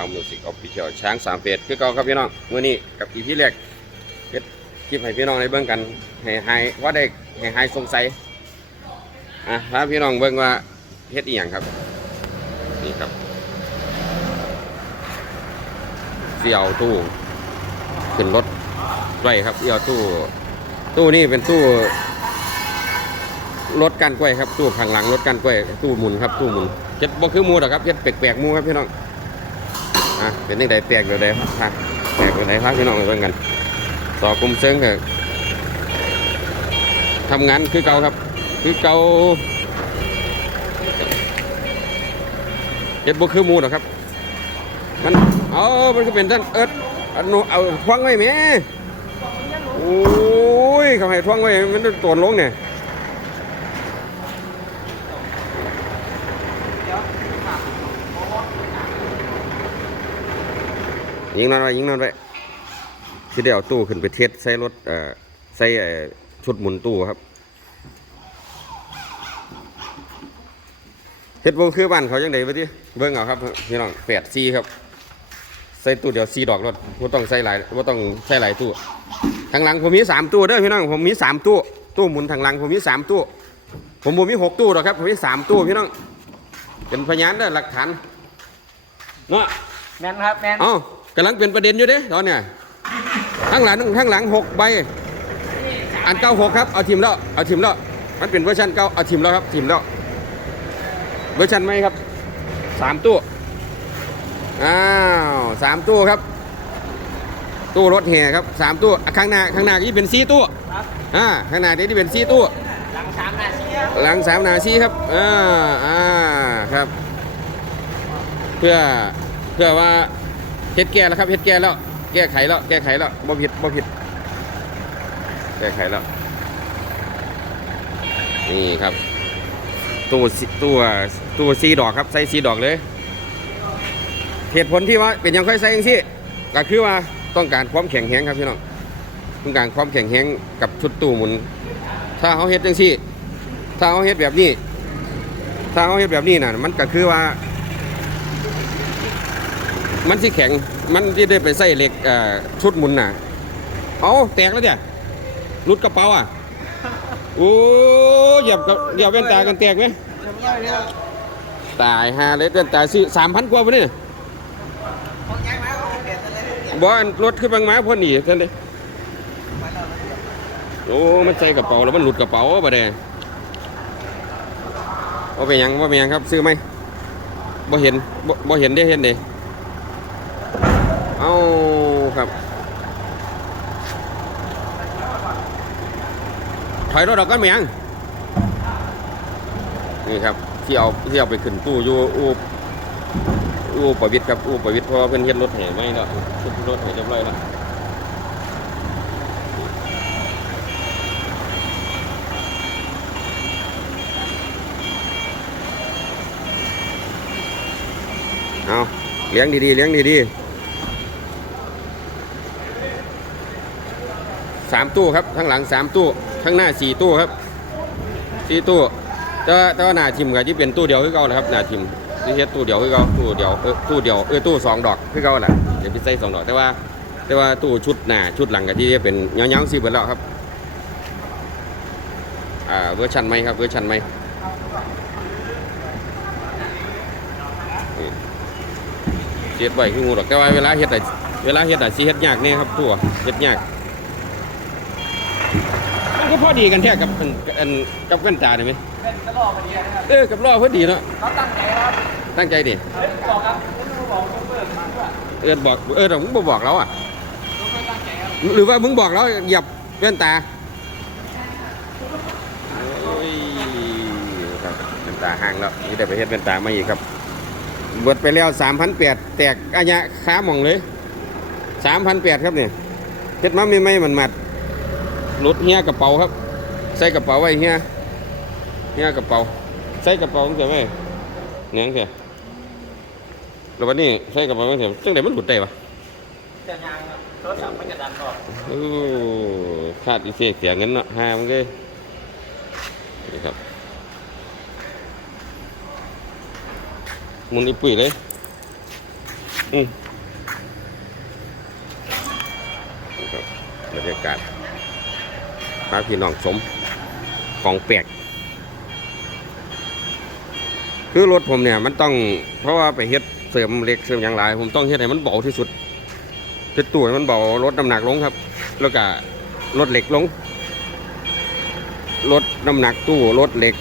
าวมิวสิกออฟฟิเชียลช้างสามเฟสคือเก่าครับพี่น้องเมื้อนี้กับอีพีแรกเฮ็ดคลิปให้พี่น้องได้เบิ่งกันให้หายว่าได้ให้หายสงสัยอะถ้าพี่น้องเบิ่งว่าเฮ็ดอีหยังครับ นี่ครับเสี่ยวตู้ขึ้นรถไว้ครับเสี่ยวตู้ ตู้นี่เป็นตู้รถกันกล้วยครับตู้ข้างหลังรถกันกล้วยตู้หมุนครับตู้หมุนเฮ็ดบ่คือหมูดอกครับเฮ็ดแปลกๆมูครับพี่น้อง อะเป็นจังไดแปกเดี๋ยวใดครับแปกเดี๋ยวใดพาพี่น้องไปเบิ่งกัน ต่อกลุ่มเซิงก็ทำงานคือเก่าครับ คือเก่าเฮ็ดบ่คือมูดอครับ มันเอามันก็เป็นท่านเอิดเอาหนูเอาทวงไว้แหมโอ้ยเขาให้ทวงไว้มันตวนลงเนี่ย ยิงนอนไว้ยิงนอนไว้ที่เดียวตู้ขึ้นไปเทสใส่รถเอ่อใส่เอ่อชุดหมุนตู้ครับเฮ็ดบ่คือบ้านเขาจังได๋วะติเบิ่งเอาครับพี่น้อง8 4ครับ ใส่ตู้เดียว4ดอกรถบ่ต้องใส่หลายบ่ต้องใส่หลายตู้ทางหลังผมมีสามตู้เด้อพี่น้องผมมีสามตู้ตู้หมุนทางหลังผมมีสามตู้ผมบ่มีหกตู้หรอกครับผมมีสามตู้พี่น้องเป็นพยานเด้อหลักฐานเนาะแมนครับแมนเอ้ากำลังเป็นประเด็นอยู่เด้ตอนเนี้ยข้างหลังข้างหลังหกใบอันเก้าหกครับเอาทีมแล้วเอาทีมแล้วมันเป็นเวอร์ชันเก้าเอาทีมแล้วครับทีมแล้วเวอร์ชันไหมครับสามตู้อ้าวสามตู้ครับ ตู้รถแห่ครับสามตู้อะข้างหน้าข้างหน้าที่เป็นสี่ตู้ครับอ่าข้างหน้าที่เป็นสี่ตู้หลังสามนาทีครับหลังสามนาทีครับอ่าอ่าครับ เพื่อเพื่อว่า เฮ็ดแก้แล้วครับเฮ็ดแก้แล้ว แก้ไขแล้ว แก้ไขแล้วบ่ผิดบ่ผิด แก้ไขแล้ว นี่ครับตู้ตู้ตู้ซีดอกครับ ใส่ซีดอกเลยเหตุผลที่ว่าเป็นยังค่อยใส่ยังซี่ก็คือว่าต้องการความแข็งแรงครับพี่น้องต้องการความแข็งแรงกับชุดตู้หมุน ถ้าเขาเฮ็ดจังซี่ ถ้าเขาเฮ็ดแบบนี้ ถ้าเขาเฮ็ดแบบนี้น่ะ มันก็คือว่า มันสิแข็ง มันที่ได้ไปใส่เหล็กชุดมุนน่ะ เอาแตกแล้วเดี๋ยรุดกระเป๋าอะ โอ้เหยียบกับเหยียบแว่นตากันแตกไหมตายฮาเลยแว่นตาซื้อสามพันกว่าปะเนี่ยบอันรถขึ้นบางม้าพ่นหนีท่านเลยโอ้ มันใส่กระเป๋าแล้วมันหลุดกระเป๋าปะเด้ว่าเป็นยังว่าเป็นยังครับ ซื้อไหมบ่เห็นบ่เห็นได้เห็นเด้ ครับ ถอยรถออกกันไหมยังนี่ครับที่เอาที่เอาไปขึ้นตู้อยู่อูอูประวิทย์ครับอูประวิทย์เพราะเพิ่อนเฮ็ดรถแห่ไม่แล้วชุดรถแห่เรียบร้อยแล้วเอาเลี้ยงดีๆเลี้ยงดีๆ สามตู้ครับข้างหลังสามตู้ข้างหน้าสี่ตู้ครับสี่ตู้แต่ว่าแต่ว่าหน้าทิมก็ที่เป็นตู้เดียวคือเก่าแหละครับหน้าทิมที่เฮ็ดตู้เดียวคือเก่าตู้เดียวเออตู้เดียวเออตู้สองดอกคือเก่าแหละเดี๋ยวพี่ใส่สองดอกแต่ว่า แต่ว่าตู้ชุดหน้าชุดหลังก็ที่เป็นเงาๆสีเบิดแล้วครับอ่าเวอร์ชันใหม่ครับเวอร์ชันใหม่เฮ็ดไว้คืองูดอกแต่ว่าเวลาเฮ็ดอะเวลาเฮ็ดอะสิเฮ็ดยากแน่ครับตัวเฮ็ดยาก ก็พอดีกันแท้กับอันอันกับแว่นตาได้ไหมเป็นตลอดวันนี้นะครับเออกับล้อพอดีเนาะเขาตั้งใจครับตั้งใจดิบอกครับไม่บอกเปิดมาด้วยเออบอกเออแต่มึงบ่บอกเราอะไม่ตั้งใจครับหรือว่ามึงบอกเราเหยียบแว่นตาโอ้ยครับแว่นตาห่างแล้วนี่ได้ไปเฮ็ดแว่นตามาอีกครับเบิดไปแล้ว3,800แตกอาญะขาหม่องเลย3,800ครับเนี่ยเฮ็ดมาไม่ไม่มันมัด รถเฮียกระเป๋าครับ ใส่กระเป๋าไว้เฮียเฮียกระเป๋า ใส่กระเป๋าจังไว้เงี้ยงเถอะแล้ววันนี้ใส่กระเป๋าจังเถอะจังไดมันหลุดได้ปะจะยางรถสั่งไม่กระดันออกโอ้คาดอีเสียเสียเงินเนาะห้ามันเลยนี่ครับมุนอีปุ๋ยเลยอืมครับบรรยากาศ พาพี่น้องชมของแปลกคือรถผมเนี่ยมันต้องเพราะว่าไปเฮ็ดเสริมเหล็กเสริมอย่างไรผมต้องเฮ็ดให้มันเบาที่สุดเฮ็ดตู้ให้มันเบาลดน้ำหนักลงครับ แล้วก็ลดเหล็กลงลดน้ำหนักตู้ลดเหล็ก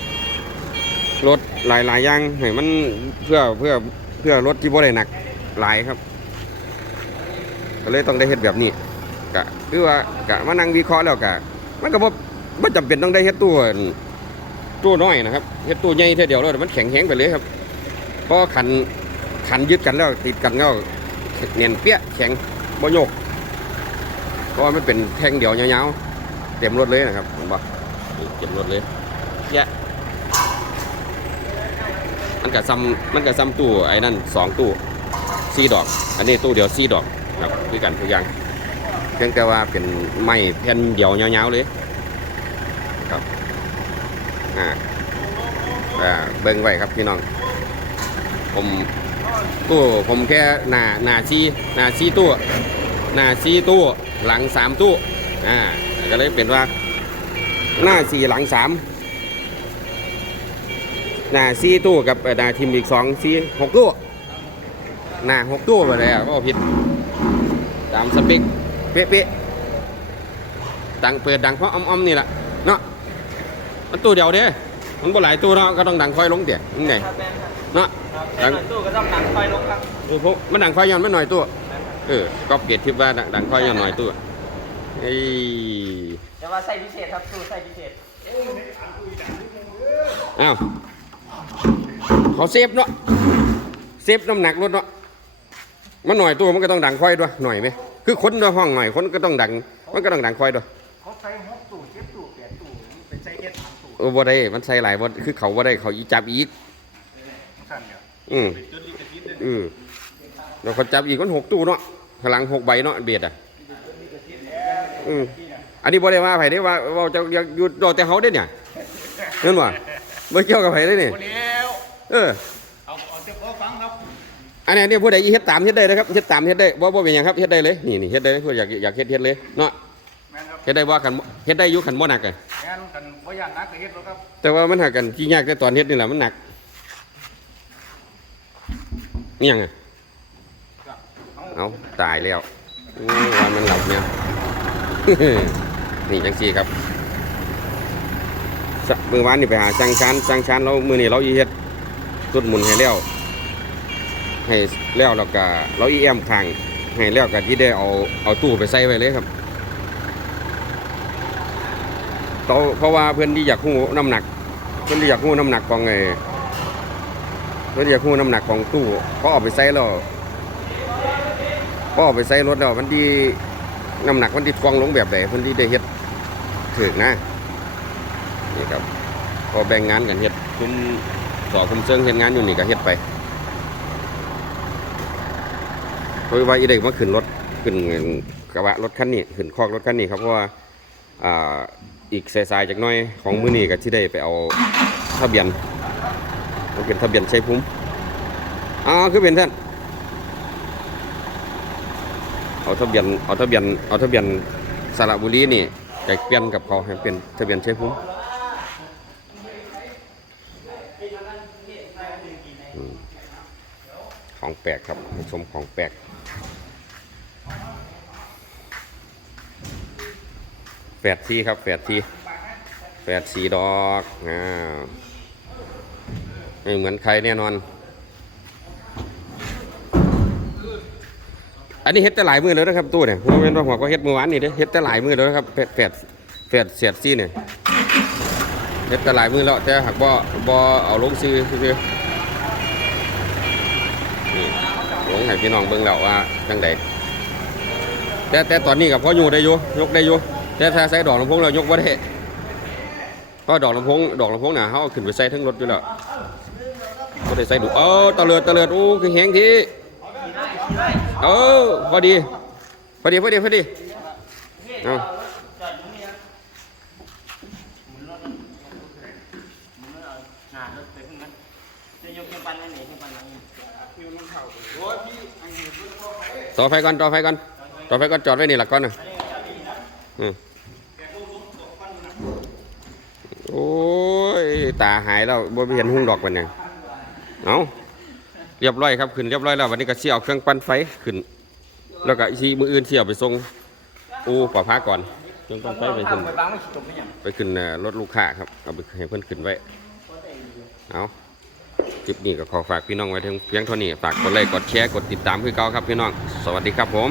ลดหลายๆอย่างให้มันเพื่อเพื่อเพื่อรถที่บ่ได้หนักหลายครับ ก็เลยต้องได้เฮ็ดแบบนี้กะคือว่ากะมานั่งวิเคราะห์แล้วกะ มันก็บ่บ่จำเป็นต้องได้เฮ็ดตู้อั่นตู้น้อยนะครับเฮ็ดตู้ใหญ่เท่าเดียวแล้วมันแข็งแข็งไปเลยครับเพราะขันขันยึดกันแล้วติดกันแล้วเนียนเปี้ยแข็งบ่โยกเพราะว่ามันเป็นแท่งเดียวยาวๆเต็มรถเลยนะครับผมบอกเต็มรถเลยแยะมันก็ซ้ำมันก็ซ้ำตู้ไอ้นั่นสองตู้สี่ดอก อันนี้ตู้เดียวสี่ดอกครับคือกันทุกอย่าง พียงแต่ว่าเป็นไม้แผ่นเดียวยาวๆเลยครับอ่าเบิ่งไว้ครับพี่น้อง ผมตู้ผมแค่หน้าหน้าซีหน้าซีตู้หน้าซีตู้หลังสามตู้อ่าก็เลยเป็นว่าหน้าสี่หลังสามหน้าซีตู้กับหน้าทีมอีกสองซีหกตู้หน้าหกตู้ไปเลยอะก็ผิดตามสเปค เป๊ะๆดังเปิดดังเพราะอ้อมๆนี่แหละเนาะมันตู้เดียวเด้มันบ่หลายตู้เนาะก็ต้องดังค่อยลงเดี๋ยวนี่ไงครับแม่นครับเนาะครับแต่หน่อยตู้ก็ต้องหนังไฟลงครับเออพวกมันดังไฟย้อนมันหน่อยตัวเออก็เปรียบเทียบว่าดังดังไฟย้อนหน่อยตัวไอ้จะว่าใส่พิเศษครับตู้ใส่พิเศษอ้าวเขาเซฟเนาะเซฟน้ำหนักรถเนาะมันหน่อยตัวมันก็ต้องดังไฟด้วยหน่อยไหม คือคนด้วยห้องหน่อยคนก็ต้องดัง มันก็ต้องดังไฟด้วยเขาใส่หกตู้เจ็ดตู้แปดตู้เป็นใส่เอ็ดสามตู้เออบ่ได้มันใส่หลายบ่คือเขาบ่ได้เขาอีจับอีกสั้นเนี่ยอืมจุดลิขสิทธิ์อืมแล้วเขาจับอีกมันหกตู้เนาะพลังหกใบเนาะเบียดอะอืมอันนี้บ่ได้ว่าไผได้ว่าว่าจะอยากอยู่รอแต่เขาได้เนี่ยเห็นบ่บ่เกี่ยวกับไผเลยนี่โอ้แล้วเออ อันนี้เนี่ยผู้ใดเฮ็ดตามเฮ็ดได้นะครับเฮ็ดตามเฮ็ดได้บ่บ่เป็นหยังครับเฮ็ดได้เลยนี่นี่เฮ็ดได้เลยผู้อยากอยากเฮ็ดเฮ็ดเลยเนาะแม่นครับเฮ็ดได้บ่คันเฮ็ดได้อยู่คันบ่หนักอะแม่นกันบ่ยานนักก็เฮ็ดแล้วครับแต่ว่ามันหากันที่ยากแต่ตอนเฮ็ดนี่แหละมันหนักนี่ยังอะเอาเอาตายแล้วอู้ว่ามันหลับเนี่ย นี่จังซี่ครับสะมื้อวานนี่ไปหาจังชานจังชานเรามื้อนี้เราอีเฮ็ดสุดหมุนให้แล้ว ให้แล้วแล้วก็เราอีแอมข้างให้แล้วก็ที่ได้เอาเอาตู้ไปใส่ไว้เลยครับเราเพราะว่าเพื่อนที่อยากฮู้น้ำหนัก เพื่อนที่อยากฮู้น้ำหนักของไอ้เพื่อนที่อยากฮู้น้ำหนักของตู้เขาเอาไปใส่แล้วพอเอาไปใส่รถแล้วมันดีน้ำหนักมันดีทวงลงแบบไหนเพื่อนที่ได้เฮ็ดถึกนะนี่ครับพอแบ่งงานกันเฮ็ดคุมสอคุมเซิงเฮ็ดงานอยู่นี่ก็เฮ็ดไป เพราะว่าอีเด็กมาขึ้นรถขึ้นกระบะรถคันนี้ขึ้นคอกรถคันนี้ครับเพราะว่าอ่าอีกสายๆจากน้อยของมือนี้ก็ที่ได้ไปเอาทะเบียนมันเป็นทะเบียนใชัยภูมิอ๋อคือเป็นท่านเอาทะเบียนเอาทะเบียนเอาทะเบียนสระบุรีนี่จะเปลี่ยนกับเขาให้เป็นทะเบียนใชัยภูมิของแปลกครับชมของแปลก แฝดทีครับแฝดทีแฝดสีดอกอ่าไม่เหมือนใครแน่นอน อันนี้เฮ็ดแต่หลายมือแล้วนะครับตู้เนี่ยโมเมนต์ว่าหัวก็เฮ็ดเมื่อวานนี่เด้เฮ็ดแต่หลายมือแล้วนะครับแฝดแฝดแฝดเสียดซี่เนี่ยเฮ็ดแต่หลายมือแล้วแต่หากบ่บ่เอาลงซื้อซื้อลงให้พี่น้องเบิ่งแล้วว่าจังใดแต่แต่ตอนนี้กับพ่ออยู่ได้อยู่ยกได้อยู่ แต่ถ้าใส่ดอกลำโพงเรายกบ่ได้เพราะดอกลำโพงดอกลำโพงน่ะเขาเอาขึ้นไปใส่ทั้งรถอยู่แล้วบ่ได้ใส่ดูเออตะเลิดตะเลิดโอ้คือแหงทีเออพอดีพอดีพอดีพอดีเอาจอดตรงนี้ครับหมุนรถหมุนรถเอาต่อไฟก่อนต่อไฟก่อนต่อไฟก่อนจอดไว้นี่หลักก่อนนะอืม โอ้ย ตาหายแล้วบ่เห็นหุ่งดอกวันนี้เอาเรียบร้อยครับขึ้นเรียบร้อยแล้ววันนี้ก็เสี่ยวเครื่องปั้นไฟขึ้น แล้วก็อีมืออื่นเสี่ยวไปส่งอูป่าพาก่อนเครื่องปั้นไฟไปขึ้นไปขึ้นรถลูกค้าครับเอาไปให้เพื่อนขึ้นไว้เอาคลิปนี้ก็ขอฝากพี่น้องไว้เพียงเท่านี้ฝากกดไลค์กดแชร์กดติดตามคือเก่าครับพี่น้อง สวัสดีครับผม